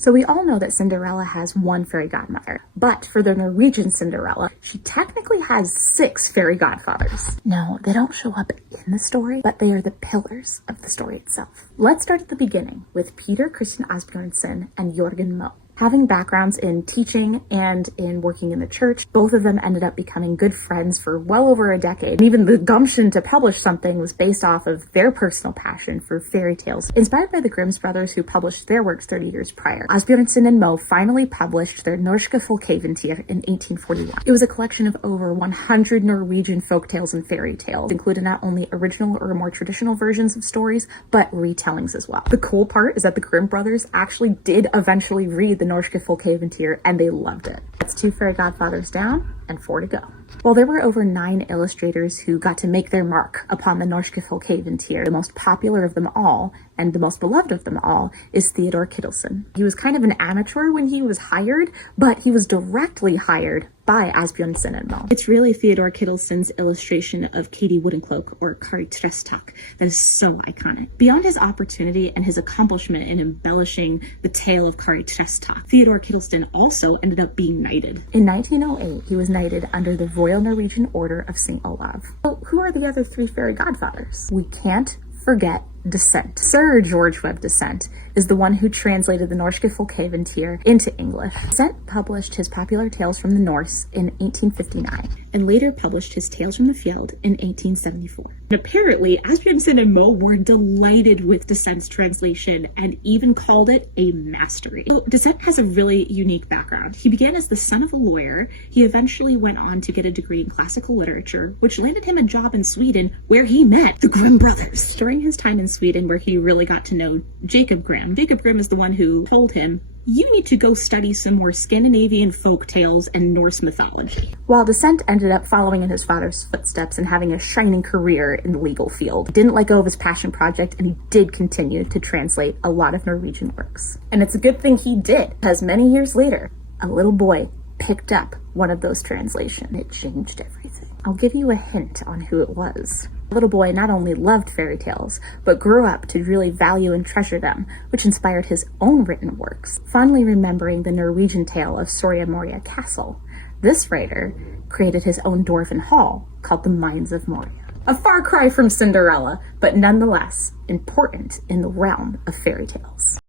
So we all know that Cinderella has one fairy godmother, but for the Norwegian Cinderella, she technically has 6 fairy godfathers. No, they don't show up in the story, but they are the pillars of the story itself. Let's start at the beginning with Peter Christian Asbjornsen and Jørgen Moe. Having backgrounds in teaching and in working in the church, both of them ended up becoming good friends for well over a decade. And even the gumption to publish something was based off of their personal passion for fairy tales, inspired by the Grimm's brothers who published their works 30 years prior. Asbjornsen and Moe finally published their Norske Folkeeventyr in 1841. It was a collection of over 100 Norwegian folktales and fairy tales, including not only original or more traditional versions of stories, but retellings as well. The cool part is that the Grimm brothers actually did eventually read the Norske Folkeeventyr, and they loved it. That's 2 fairy godfathers down and 4 to go. While there were over 9 illustrators who got to make their mark upon the Norske Folkeeventyr, the most popular of them all, and the most beloved of them all, is Theodor Kittelsen. He was kind of an amateur when he was hired, but he was directly hired by Asbjornsen and Moe. It's really Theodor Kittelsen's illustration of Katie Woodencloak, or Kari Trestak, that is so iconic. Beyond his opportunity and his accomplishment in embellishing the tale of Kari Trestak, Theodor Kittelsen also ended up being knighted. In 1908, he was knighted under the Royal Norwegian Order of St. Olav. So who are the other 3 fairy godfathers? We can't forget Descent. Sir George Webb Descent is the one who translated the Norske Folkeeventyr into English. Descent published his popular tales from the Norse in 1859 and later published his Tales from the Fjeld in 1874. And apparently, Asbjornsen and Moe were delighted with Descent's translation and even called it a mastery. So Descent has a really unique background. He began as the son of a lawyer. He eventually went on to get a degree in classical literature, which landed him a job in Sweden where he met the Grimm brothers. During his time in Sweden, where he really got to know Jacob Grimm. Jacob Grimm is the one who told him, "You need to go study some more Scandinavian folk tales and Norse mythology." While Descent ended up following in his father's footsteps and having a shining career in the legal field, he didn't let go of his passion project, and he did continue to translate a lot of Norwegian works. And it's a good thing he did, because many years later, a little boy picked up one of those translations. It changed everything. I'll give you a hint on who it was. The little boy not only loved fairy tales, but grew up to really value and treasure them, which inspired his own written works. Fondly remembering the Norwegian tale of Soria Moria Castle, this writer created his own dwarven hall called the Mines of Moria. A far cry from Cinderella, but nonetheless important in the realm of fairy tales.